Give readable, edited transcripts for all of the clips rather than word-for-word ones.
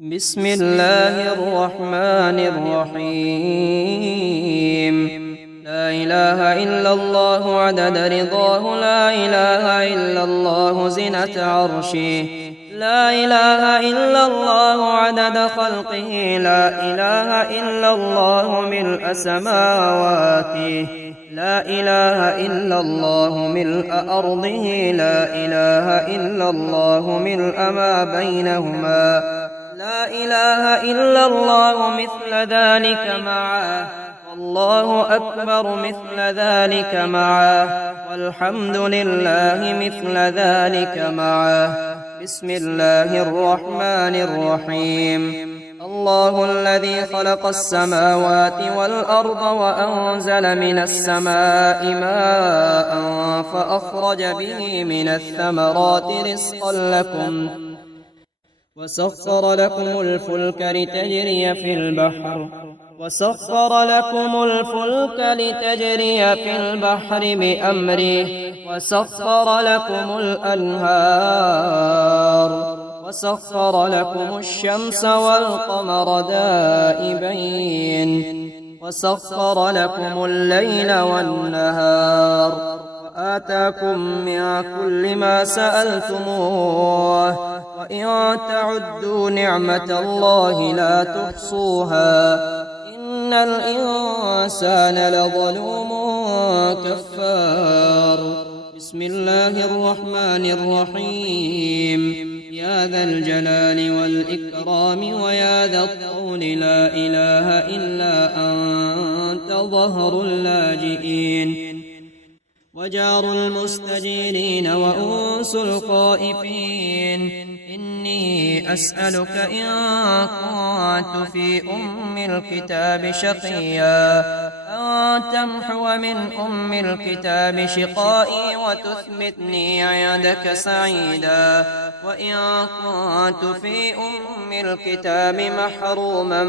بسم الله الرحمن الرحيم. لا إله إلا الله عدد رضاه، لا إله إلا الله زنة عرشه، لا إله إلا الله عدد خلقه، لا إله إلا الله ملء سماواته، لا إله إلا الله ملء أرضه، لا إله إلا الله ملء ما بينهما، لا إله إلا الله مثل ذلك معه، والله أكبر مثل ذلك معه، والحمد لله مثل ذلك معه. بسم الله الرحمن الرحيم. الله الذي خلق السماوات والأرض وأنزل من السماء ماء فأخرج به من الثمرات رزقا لكم، وسخر لكم الفلك لتجري في البحر بأمره، وسخر لكم الأنهار، وسخر لكم الشمس والقمر دائبين، وسخر لكم الليل والنهار، وآتاكم من كل ما سألتموه، وإن تعدوا نعمة الله لا تحصوها، إن الإنسان لظلوم كفار. بسم الله الرحمن الرحيم. يا ذا الجلال والإكرام ويا ذا الطول، لا إله إلا أنت ظهر اللاجئين، وجار المستجيرين، وأنس الخائفين. إني أسألك إن كنت في أم الكتاب شقيا أن تمحو من أم الكتاب شقائي وتثبتني عندك سعيدا، وإن كنت في أم الكتاب محروما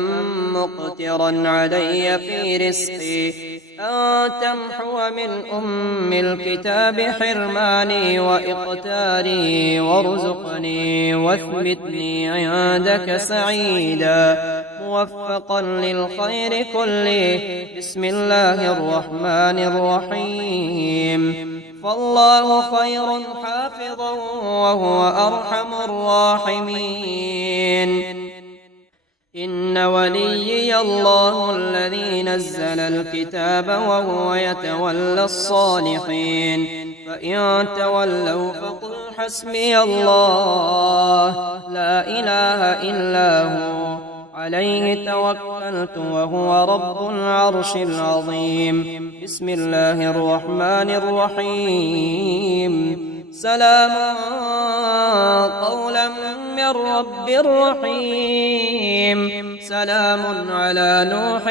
مقترا علي في رزقي أن تمحو من أم الكتاب حرماني وإقتاري وارزقني واثبتني عندك سعيدا موفقا للخير كله. بسم الله الرحمن الرحيم. فالله خير حافظا وهو أرحم الراحمين. إن وليي الله الذي نزل الكتاب وهو يتولى الصالحين، فإن تولوا فقل حسبي الله لا إله إلا هو عليه توكلت وهو رب العرش العظيم. بسم الله الرحمن الرحيم. سلام قولا من رب رحيم. سلام على نوح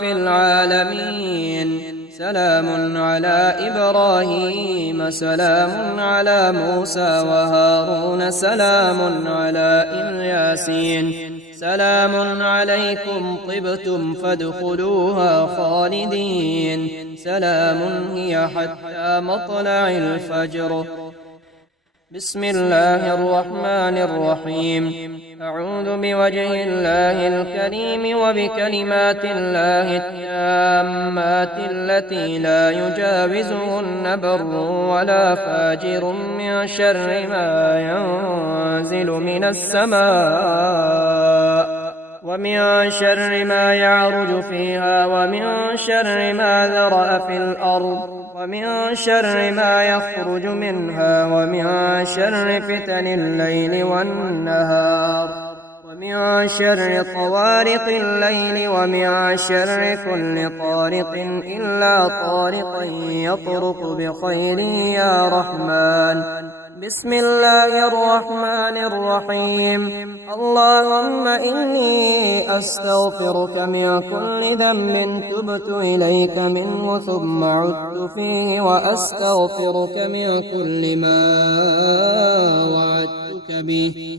في العالمين، سلام على إبراهيم، سلام على موسى وهارون، سلام على الياسين، سلام عليكم طبتم فادخلوها خالدين، سلام هي حتى مطلع الفجر. بسم الله الرحمن الرحيم. أعوذ بوجه الله الكريم وبكلمات الله التامات التي لا يجاوزهن بر ولا فاجر من شر ما ينزل من السماء، ومن شر ما يعرج فيها، ومن شر ما ذرأ في الأرض، ومن شر ما يخرج منها، ومن شر فتن الليل والنهار، ومن شر طوارق الليل، ومن شر كل طارق إلا طارقا يطرق بخير يا رحمن. بسم الله الرحمن الرحيم. اللهم إني أستغفرك من كل ذنب تبت إليك منه ثم عدت فيه، وأستغفرك من كل ما وعدتك به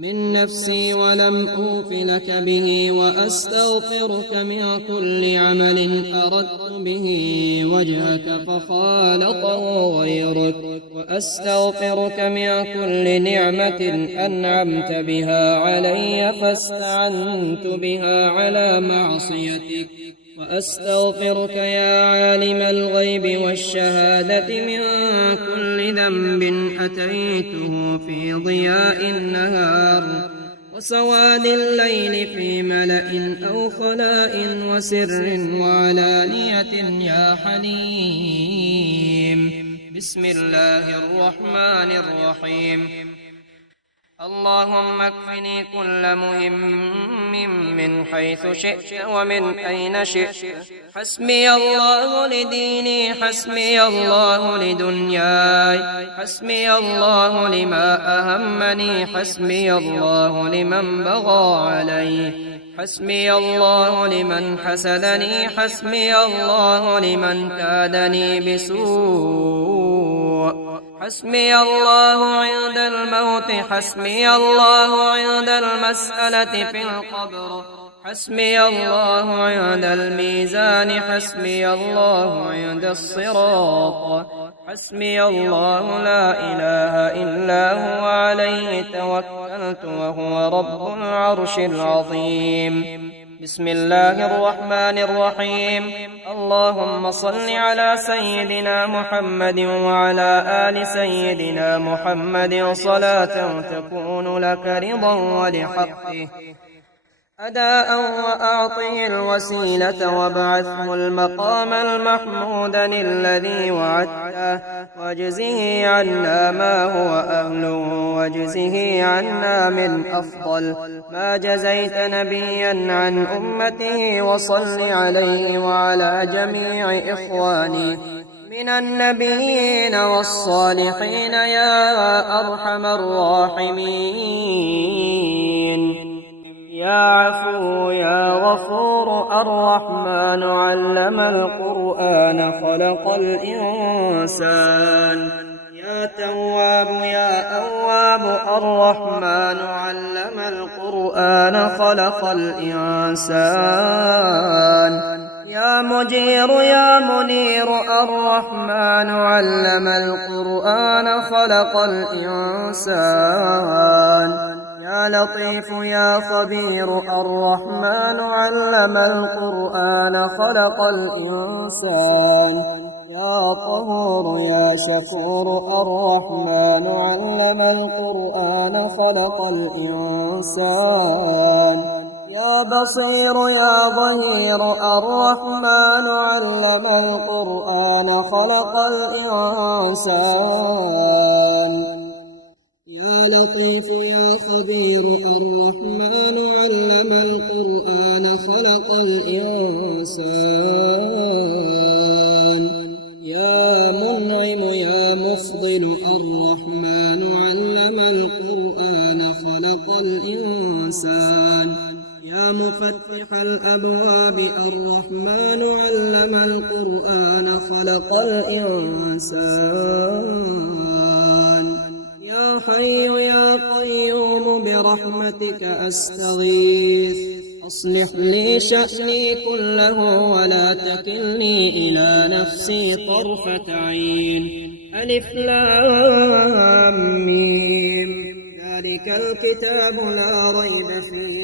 من نفسي ولم أوف لك به، وأستغفرك من كل عمل أردت به وجهك فخالطه غيرك، وأستغفرك من كل نعمة أنعمت بها علي فاستعنت بها على معصيتك، وأستغفرك يا عالم الغيب والشهادة من كل ذنب أتيته في ضياء النهار وسواد الليل في ملأ أو خلاء وسر وعلانية يا حليم. بسم الله الرحمن الرحيم. اللهم اكفني كل مهم من حيث شئت ومن أين شئت. حسبي الله لديني، حسبي الله لدنياي، حسبي الله لما أهمني، حسبي الله لمن بغى علي، حسبي الله لمن حسدني، حسبي الله لمن كادني بسوء، حسبي الله عند الموت، حسبي الله عند المسألة في القبر، حسبي الله عند الميزان، حسبي الله عند الصراط، حسبي الله لا إله إلا هو عليه توكلت وهو رب العرش العظيم. بسم الله الرحمن الرحيم. اللهم صل على سيدنا محمد وعلى آل سيدنا محمد صلاة تكون لك رضا ولحقه أداء، وأعطه الوسيلة وابعثه المقام المحمود الذي وعدته، واجزه عنا ما هو أهله، واجزه عنا من أفضل ما جزيت نبيا عن أمته، وصل عليه وعلى جميع إخوانه من النبيين والصالحين يا أرحم الراحمين. يا عفو يا غفور الرحمن علم القرآن خلق الإنسان. يا تواب يا أواب الرحمن علم القرآن خلق الإنسان. يا مجير يا منير الرحمن علم القرآن خلق الإنسان. يا لطيف يا خبير الرحمن علم القرآن خلق الإنسان. يا طهور يا شكور الرحمن علم القرآن خلق الإنسان. يا بصير يا ظهير الرحمن علم القرآن خلق الإنسان. يا لطيف يا خبير الرحمن علم القرآن خلق الإنسان. يا منعم يا مفضل الرحمن علم القرآن خلق الإنسان. يا مفتح الأبواب الرحمن علم القرآن خلق الإنسان. يا حي يا قيوم برحمتك أستغيث، أصلح لي شأني كله ولا تكلني إلى نفسي طرفة عين. ألف لام ميم. ذلك الكتاب لا ريب فيه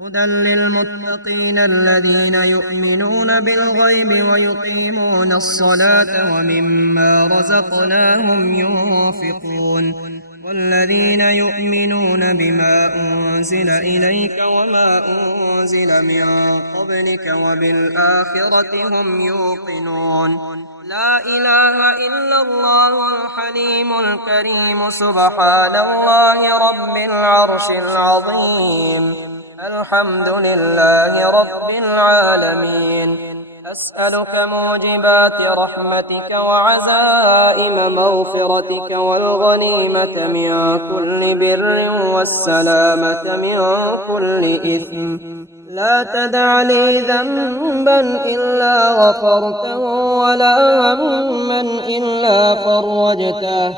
هدى للمتقين الذين يؤمنون بالغيب ويقيمون الصلاة ومما رزقناهم ينفقون. والذين يؤمنون بما أنزل إليك وما أنزل من قبلك وبالآخرة هم يوقنون. لا إله إلا الله الحليم الكريم سبحان الله رب العرش العظيم. الحمد لله رب العالمين. أسألك موجبات رحمتك وعزائم مغفرتك والغنيمة من كل بر والسلامة من كل إثم. لا تدع لي ذنبا إلا غفرته ولا هما إلا فرجته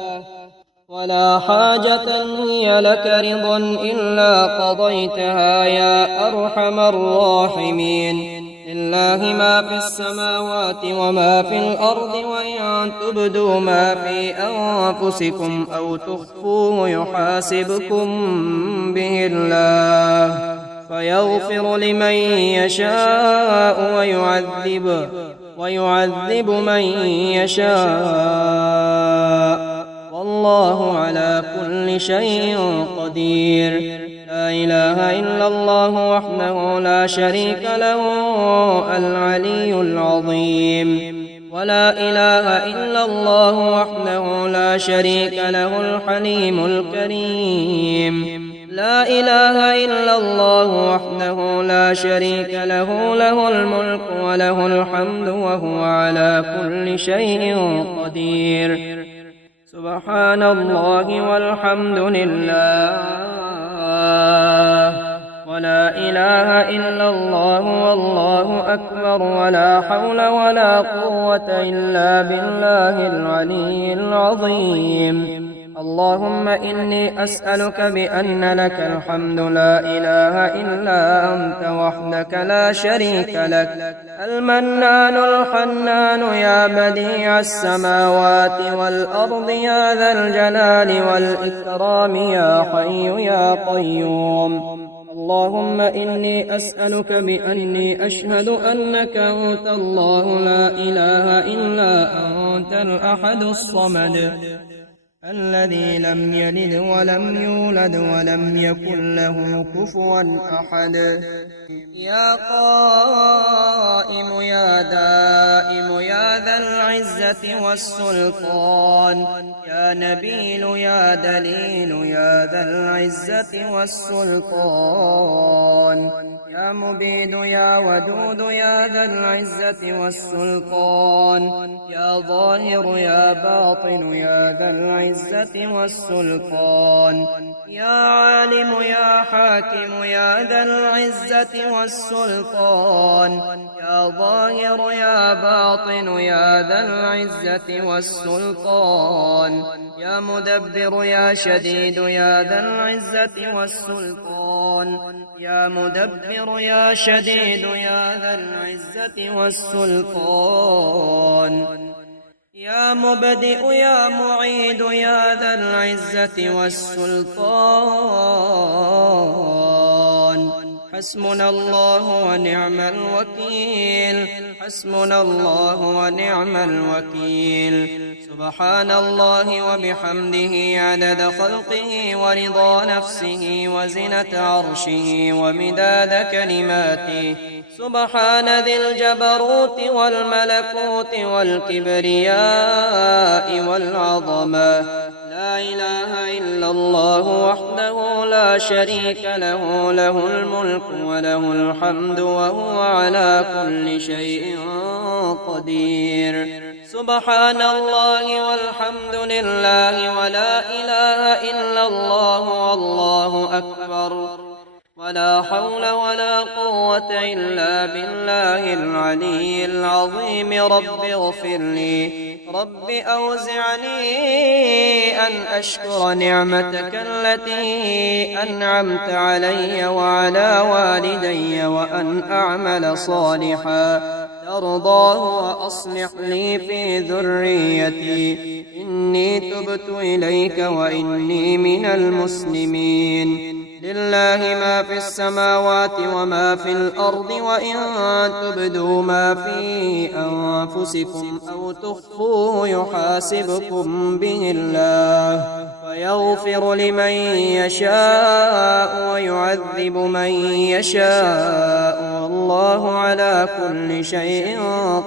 ولا حاجة هي لك رضا إلا قضيتها يا أرحم الراحمين. لله ما في السماوات وما في الأرض، وإن تبدوا ما في أنفسكم أو تخفوه يحاسبكم به الله فيغفر لمن يشاء ويعذب من يشاء، والله على كل شيء قدير. لا إله إلا الله وحده لا شريك له العلي العظيم. ولا إله إلا الله وحده لا شريك له الحليم الكريم. لا إله إلا الله وحده لا شريك له الملك وله الحمد وهو على كل شيء قدير. سبحان الله والحمد لله ولا إله إلا الله والله أكبر ولا حول ولا قوة إلا بالله العلي العظيم. اللهم إني أسألك بأن لك الحمد لا إله إلا أنت وحدك لا شريك لك، المنان الحنان يا بديع السماوات والأرض يا ذا الجلال والإكرام يا حي يا قيوم. اللهم إني أسألك بأني أشهد أنك أنت الله لا إله إلا أنت الأحد الصمد الذي لم يلد ولم يولد ولم يكن له كفوا أحد. يا قائم يا دائم يا ذا العزة والسلطان، يا نبيل يا دليل يا ذا العزة والسلطان، يا مبيد يا ودود يا ذا العزة والسلطان، يا ظاهر يا باطن يا ذا العزة والسلطان، يا عالم يا حاكم يا ذا العزة والسلطان، يا ظاهر يا باطن يا ذا العزة والسلطان، يا مدبر يا شديد يا ذا العزة والسلطان، يا مدبر يا شديد يا ذا العزة والسلطان، يا مبدئ يا معيد يا ذا العزة والسلطان. حسبنا الله ونعم الوكيل، حسبنا الله ونعم الوكيل. سبحان الله وبحمده عدد خلقه ورضا نفسه وزنة عرشه ومداد كلماته. سبحان ذي الجبروت والملكوت والكبرياء والعظمة. لا إله إلا الله وحده لا شريك له الملك وله الحمد وهو على كل شيء قدير. سبحان الله والحمد لله ولا إله إلا الله والله أكبر ولا حول ولا قوة إلا بالله العلي العظيم. رب اغفر لي، رب أوزعني أن أشكر نعمتك التي أنعمت علي وعلى والدي وأن أعمل صالحا ترضاه وأصلح لي في ذريتي إني تبت إليك وإني من المسلمين. لله ما في السماوات وما في الأرض، وإن تبدوا ما في أنفسكم أو تخفوه يحاسبكم به الله فيغفر لمن يشاء ويعذب من يشاء، والله على كل شيء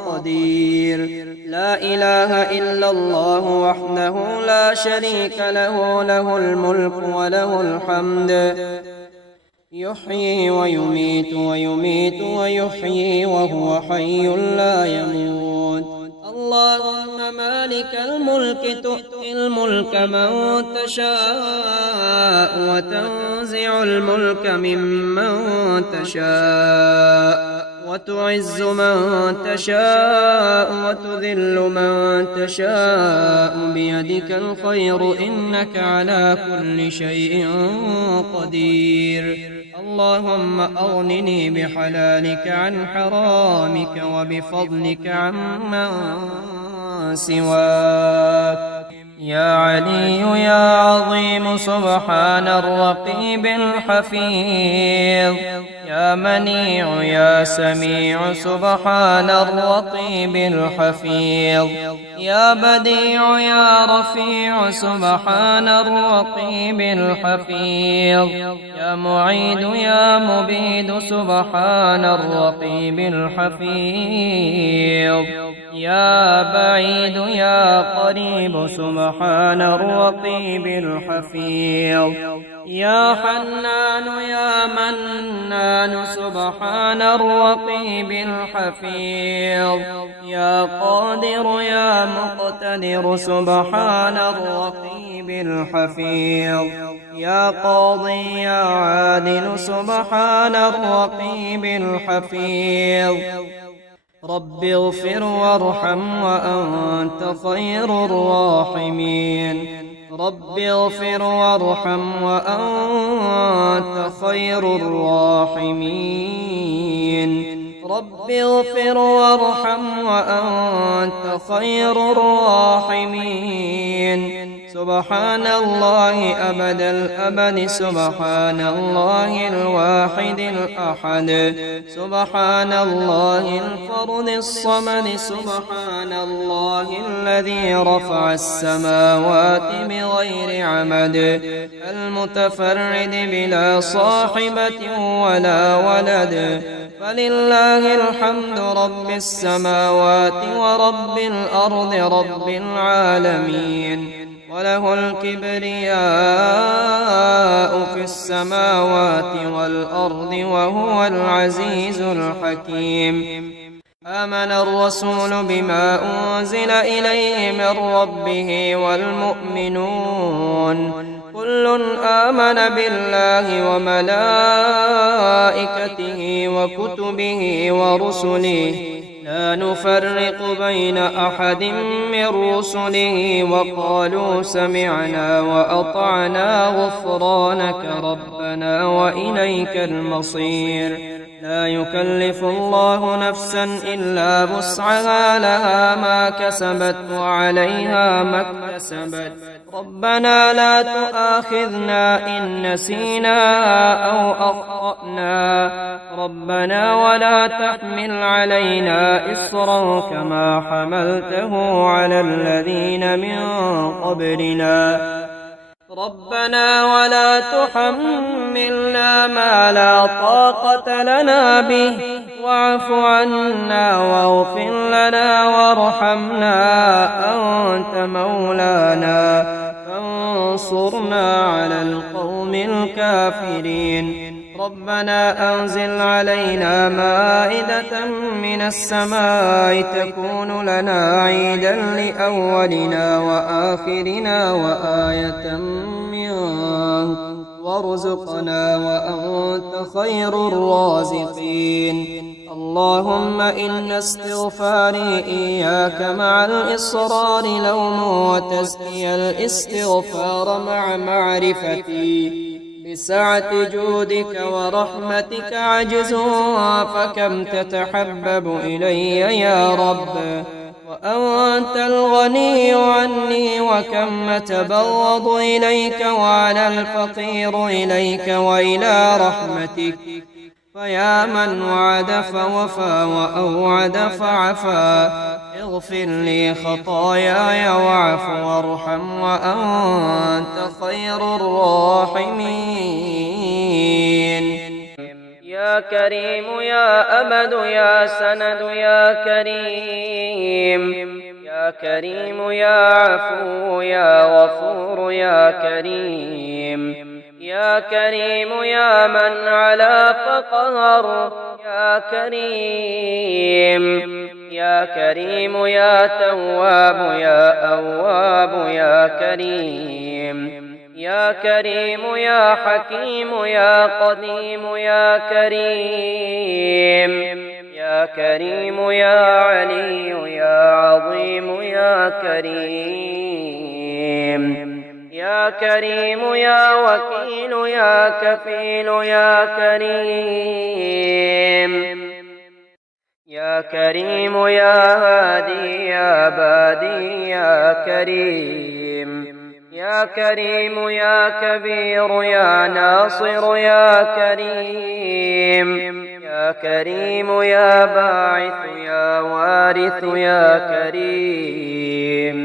قدير. لا إله إلا الله وحده لا شريك له الملك وله الحمد يحيي ويميت ويميت ويحيي وهو حي لا يموت. اللهم مالك الملك تؤتي الملك من تشاء وتنزع الملك ممن تشاء وتعز من تشاء وتذل من تشاء بيدك الخير إنك على كل شيء قدير. اللهم أغنني بحلالك عن حرامك وبفضلك عمن سواك. يا علي يا عظيم سبحان الرقيب الحفيظ. يا منيع يا سميع سبحان الرقيب الحفيظ. يا بديع يا رفيع سبحان الرقيب الحفيظ. يا معيد يا مبيد سبحان الرقيب الحفيظ. يا بعيد يا قريب سبحان الرقيب الحفيظ. يا حنان يا منان سبحان الرقيب الحفيظ. يا قادر يا مقتدر سبحان الرقيب الحفيظ. يا قاضي يا عادل سبحان الرقيب الحفيظ. رب اغفر وارحم وأنت خير الراحمين. رب اغفر وارحم وأنت خير الراحمين. رب اغفر وارحم وأنت خير الراحمين. سبحان الله أبد الأبد سبحان الله الواحد الأحد سبحان الله الفرد الصمد سبحان الله الذي رفع السماوات بغير عمد المتفرد بلا صاحبة ولا ولد. فلله الحمد رب السماوات ورب الأرض رب العالمين. وله الكبرياء في السماوات والأرض وهو العزيز الحكيم. آمن الرسول بما أنزل إليه من ربه والمؤمنون كل آمن بالله وملائكته وكتبه ورسله لا نفرق بين أحد من رسله وقالوا سمعنا وأطعنا غفرانك ربنا وإليك المصير. لا يكلف الله نفسا إلا وسعها لها ما كسبت وعليها ما اكتسبت. ربنا لا تؤاخذنا إن نسينا أو أخطأنا. ربنا ولا تحمل علينا إصرا كما حملته على الذين من قبلنا. ربنا ولا تحملنا ما لا طاقة لنا به واعف عنا واغفر لنا وارحمنا أنت مولانا فانصرنا على القوم الكافرين. ربنا أنزل علينا مائدة من السماء تكون لنا عيدا لأولنا وآخرنا وآية منك وارزقنا وأنت خير الرازقين. اللهم إن استغفاري إياك مع الإصرار لوم وتزكي الاستغفار مع معرفتي بسعة جودك ورحمتك عجز فكم تتحبب إلي يا رب وأنت الغني عني وكم أتبغض إليك وأنا الفقير إليك وإلى رحمتك. فيا من وعد فوفى وأوعد فعفى اغفر لي خطاياي واعف وارحم وأنت خير الراحمين. يا كريم يا أبد يا سند يا كريم. يا كريم يا عفو يا غفور يا كريم. يا كريم يا من علا فقهر يا كريم. يا كريم يا تواب يا أواب يا كريم. يا كريم يا حكيم يا قديم يا كريم. يا كريم يا علي يا عظيم يا كريم يا كريم يا وكيل يا كفيل يا كريم يا كريم يا هادي يا بادي يا كريم يا كريم يا كبير يا ناصر يا كريم يا كريم يا باعث يا وارث يا كريم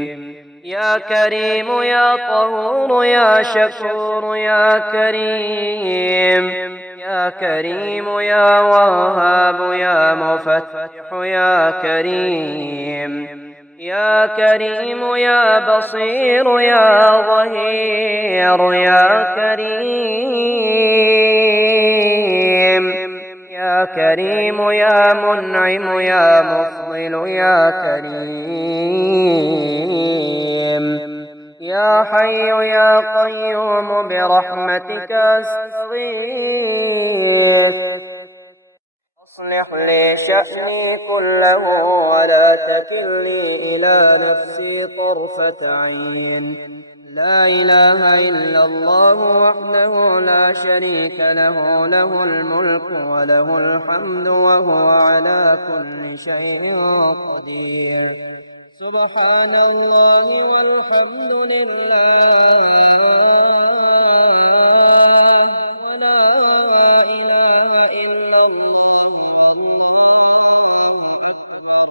يا كريم يا طهور يا شكور يا كريم يا كريم يا وهاب يا مفتح يا كريم يا كريم يا بصير يا ظهير يا كريم يا كريم يا منعم يا مفضل يا كريم يا حي يا قيوم برحمتك أستغيث أصلح لي شأني كله ولا تكلني إلى نفسي طرفة عين لا إله إلا الله وحده لا شريك له له الملك وله الحمد وهو على كل شيء قدير سبحان الله والحمد لله ولا إله إلا الله والله أكبر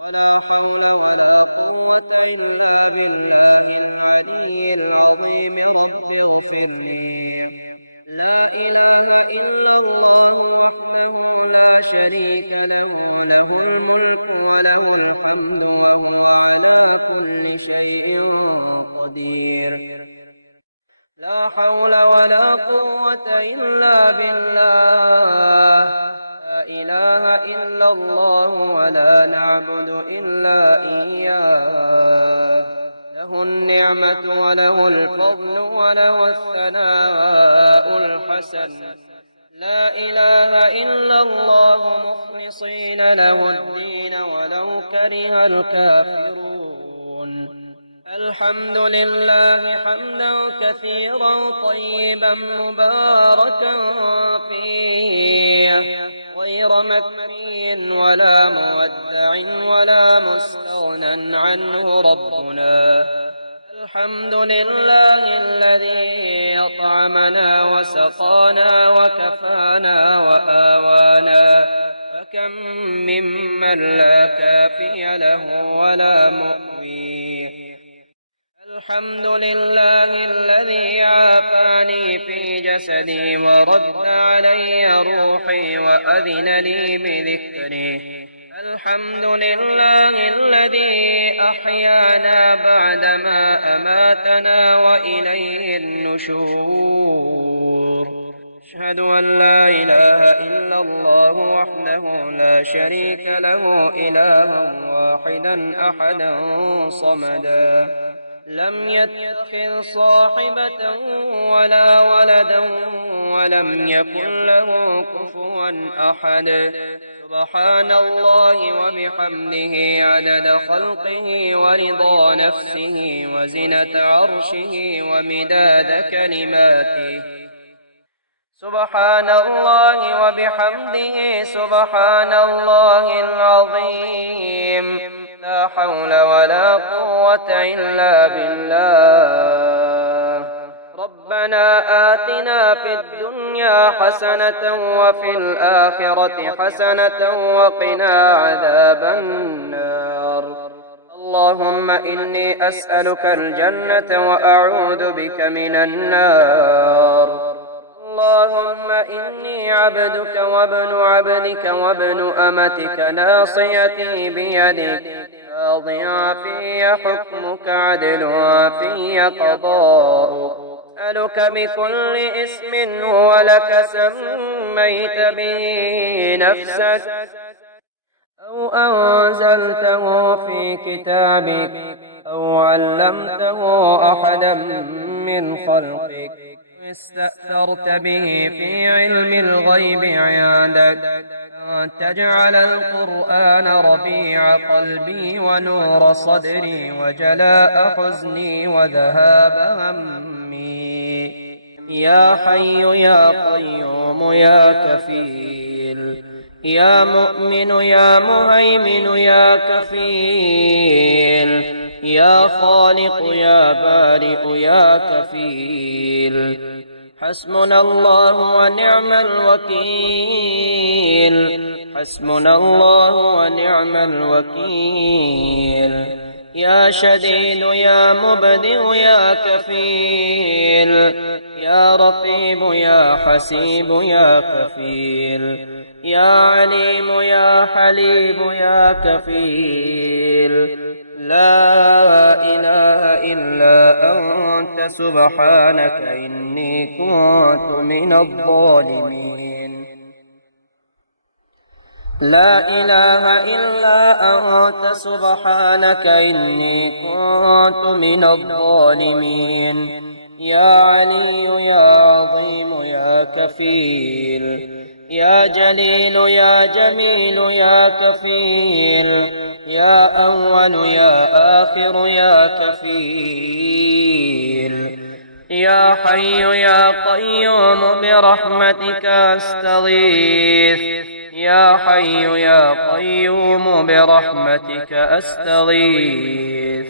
ولا حول ولا قوة إلا بالله العلي العظيم رب اغفر لي لا إله إلا الله وحده لا شريك له له الملك وله الحمد وهو على كل شيء قدير لا حول ولا قوة إلا بالله لا إله إلا الله ولا نعبد إلا إياه له النعمة وله الفضل وله الثناء الحسن لا إله إلا الله مخلصين له الدين ولو كره الكافرون الحمد لله حمدا كثيرا طيبا مباركا فيه غير مكفي ولا مودع ولا مستغنى عنه ربنا الحمد لله الذي أطعمنا وسقانا وكفانا وآوانا فكم ممن لا كافي له ولا مؤوي الحمد لله الذي عافاني في جسدي ورد علي روحي وأذن لي بذكره الحمد لله الذي أحيانا بعدما أماتنا وإليه النشور أشهد أن لا إله إلا الله وحده لا شريك له إلها واحدا أحدا صمدا لم يتخذ صاحبة ولا ولدا ولم يكن له كفوا أحد سبحان الله وبحمده عدد خلقه ورضا نفسه وزنة عرشه ومداد كلماته سبحان الله وبحمده سبحان الله العظيم لا حول ولا قوة إلا بالله ربنا آتنا في الدنيا حسنة وفي الآخرة حسنة وقنا عذاب النار اللهم إني أسألك الجنة وأعوذ بك من النار اللهم إني عبدك وابن عبدك وابن أمتك ناصيتي بيدك ماض في حكمك عدل في قضاؤك أسألك بكل اسم هو لك سميت به نفسك أو أنزلته في كتابك أو علمته أحدا من خلقك استأثرت به في علم الغيب عندك أن تجعل القرآن ربيع قلبي ونور صدري وجلاء حزني وذهاب همي. يا حي يا قيوم يا كفيل، يا مؤمن يا مهيمن يا كفيل، يا خالق يا بارئ يا كفيل. حسبنا الله ونعم الوكيل، حسبنا الله ونعم الوكيل. يا شديد يا مبدئ يا كفيل، يا رقيب يا حسيب يا كفيل، يا عليم يا حليم يا كفيل. لا إله إلا أنت سبحانك إني كنت من الظالمين. لا إله إلا أنت سبحانك إني كنت من الظالمين. يا علي يا عظيم يا كفيل، يا جليل يا جميل يا كفيل، يا أول يا آخر يا كفيل. يا حي يا قيوم برحمتك أستغيث، يا حي يا قيوم برحمتك أستغيث.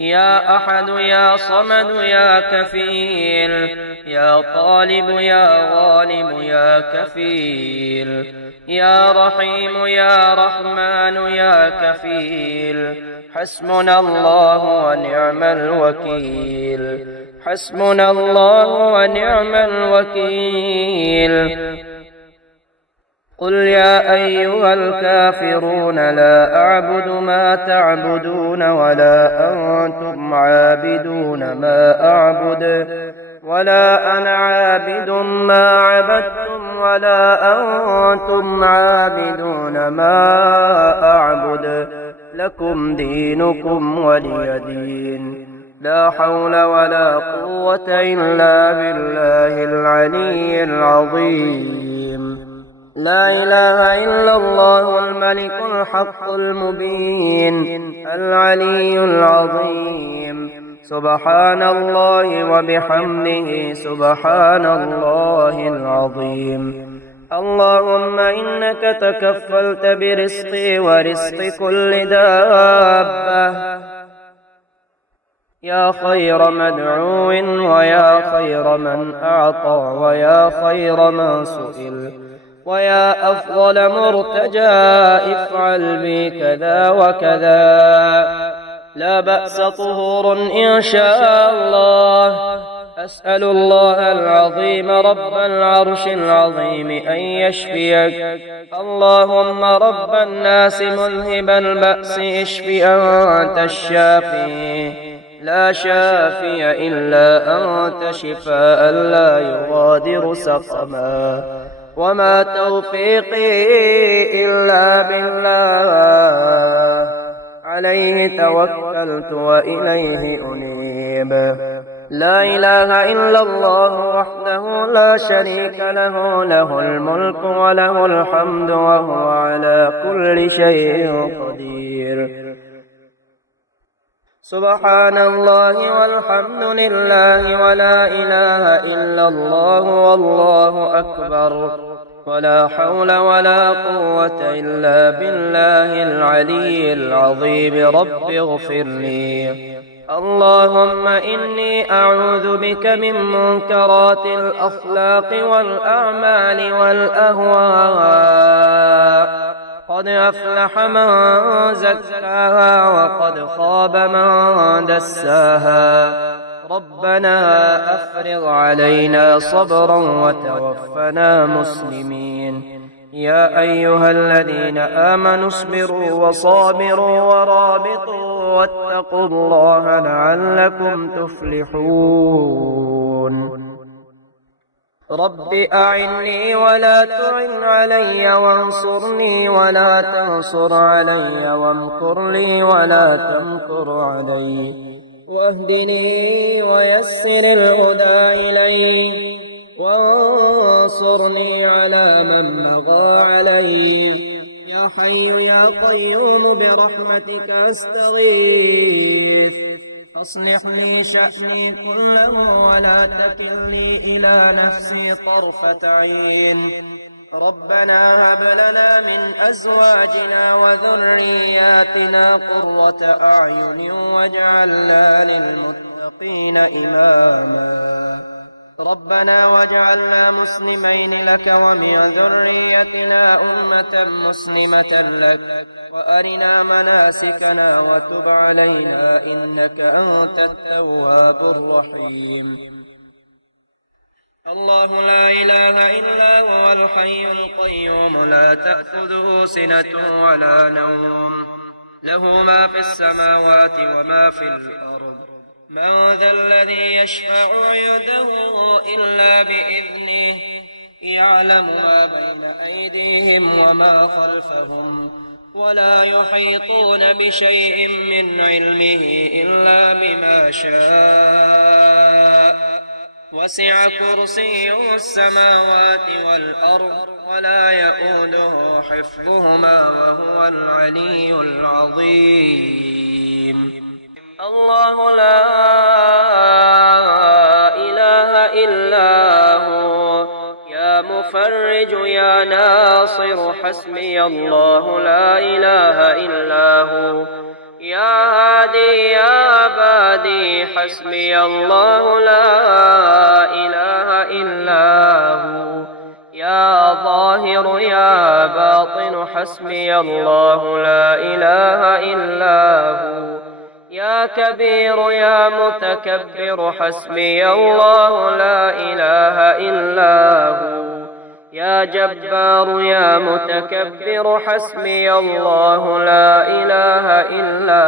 يا أحد يا صمد يا كفيل، يا طالب يا غالب يا كفيل، يا رحيم يا رحمن يا كفيل. حسبنا الله ونعم الوكيل، حسبنا الله ونعم الوكيل. قل يا أيها الكافرون لا أعبد ما تعبدون ولا أنتم عابدون ما أعبد ولا أنا عابد ما عبدتم ولا أنتم عابدون ما أعبد. لكم دينكم ولي دين. لا حول ولا قوة إلا بالله العلي العظيم. لا إله إلا الله الملك الحق المبين العلي العظيم. سبحان الله وبحمده سبحان الله العظيم. اللهم إنك تكفلت برزقي ورزق كل دابة، يا خير مدعو ويا خير من أعطى ويا خير من سئل ويا أفضل مرتجى. افعل بي كذا وكذا. لا بأس طهور إن شاء الله. أسأل الله العظيم رب العرش العظيم أن يشفيك. اللهم رب الناس مذهب البأس اشف أنت الشافي، لا شافي إلا أنت شفاء لا يغادر سقما. وما توفيقي إلا بالله، عليه توكلت وإليه أنيب. لا إله إلا الله وحده لا شريك له، له الملك وله الحمد وهو على كل شيء قدير. سبحان الله والحمد لله ولا إله إلا الله والله أكبر. ولا حول ولا قوة إلا بالله العلي العظيم. رب اغفر لي. اللهم إني أعوذ بك من منكرات الأخلاق والأعمال والأهواء. قد أفلح من زكاها وقد خاب من دساها. ربنا أفرغ علينا صبرا وتوفنا مسلمين. يا أيها الذين آمنوا اصبروا وصابروا ورابطوا واتقوا الله لعلكم تفلحون. رب أعني ولا تعن علي وانصرني ولا تنصر علي وامكر لي ولا تمكر علي واهدني ويسر الهدى إلي وانصرني وانصرني على من بغى علي. يا حي يا قيوم برحمتك أستغيث. أصلح لي شأني كله ولا تكلني إلى نفسي طرفة عين. ربنا هب لنا من أزواجنا وذرياتنا قرة أعين واجعلنا للمتقين إماما. ربنا واجعلنا مسلمين لك ومن ذريتنا أمة مسلمة لك وأرنا مناسكنا وتب علينا إنك أنت التواب الرحيم. الله لا إله إلا هو الحي القيوم لا تأخذه سنة ولا نوم له ما في السماوات وما في الأرض. من ذا الذي يشفع عنده إلا بإذنه يعلم ما بين أيديهم وما خلفهم ولا يحيطون بشيء من علمه إلا بما شاء. وسع كرسيه السماوات والأرض ولا يؤوده حفظهما وهو العلي العظيم. الله لا إله إلا هو يا مفرج يا ناصر حسبي الله لا إله إلا هو يا هادي يا بادي حسبي الله لا إله إلا هو يا ظاهر يا باطن حسبي الله لا إله إلا هو يا كبير يا متكبر حسبي الله لا إله إلا هو يا جبار يا متكبر حسبي الله لا إله إلا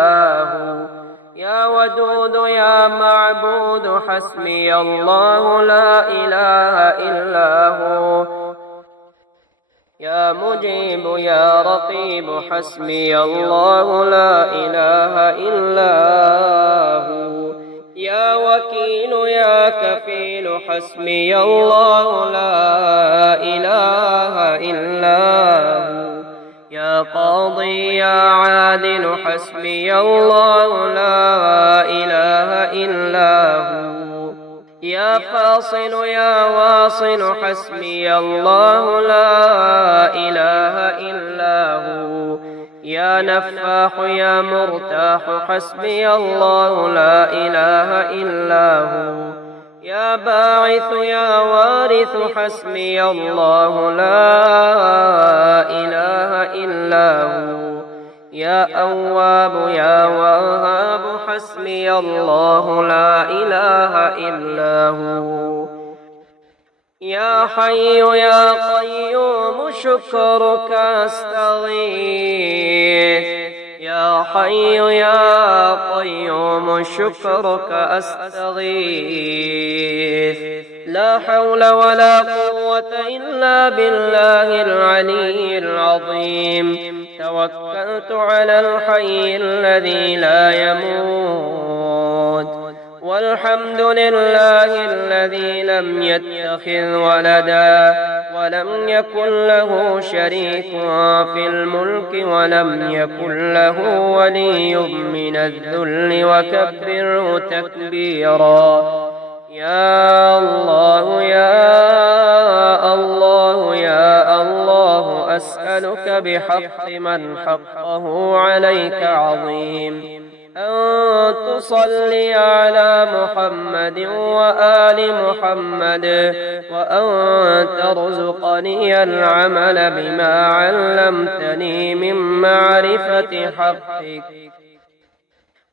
هو يا ودود يا معبود حسبي الله لا إله إلا هو يا مجيب يا رقيب حسبي الله لا إله إلا هو يا وكيل يا كفيل حسبي الله لا إله إلا هو يا قاضي يا عادل حسبي الله لا إله إلا هو يا فاصل يا واصل حسبي الله لا إله إلا هو يا نفاح يا مرتاح حسبي الله لا إله إلا هو يا باعث يا وارث حسبي الله لا إله إلا هو يا أواب يا وهاب حسبي الله لا إله إلا هو يا حي يا قيوم شكرك أستغيث يا حي يا قيوم شكرك أستغيث لا حول ولا قوة إلا بالله العلي العظيم توكلت على الحي الذي لا يموت والحمد لله الذي لم يتخذ ولدا ولم يكن له شريك في الملك ولم يكن له ولي من الذل وكبره تكبيرا يا الله يا الله يا الله أسألك بحق من حقه عليك عظيم أن تصلي على محمد وآل محمد وأن ترزقني العمل بما علمتني من معرفة حقك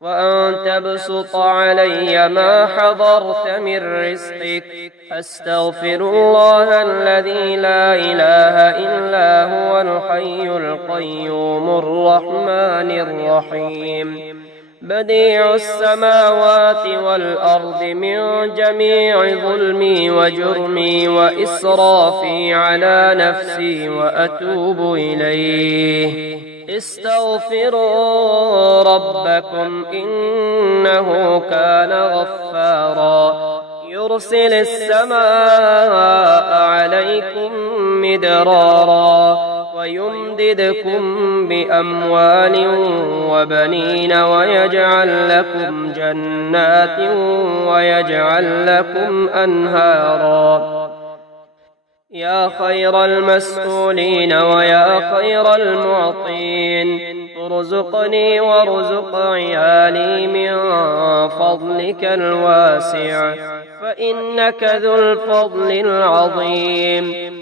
وأن تبسط علي ما حضرت من رزقك أستغفر الله الذي لا إله إلا هو الحي القيوم الرحمن الرحيم بديع السماوات والأرض من جميع ظلمي وجرمي وإسرافي على نفسي وأتوب إليه استغفروا ربكم إنه كان غفارا يرسل السماء عليكم عليكم مدرارا ويمددكم بأموال وبنين ويجعل لكم جنات ويجعل لكم أنهارا يا خير المسؤولين ويا خير المعطين ارزقني وارزق عيالي من فضلك الواسع فإنك ذو الفضل العظيم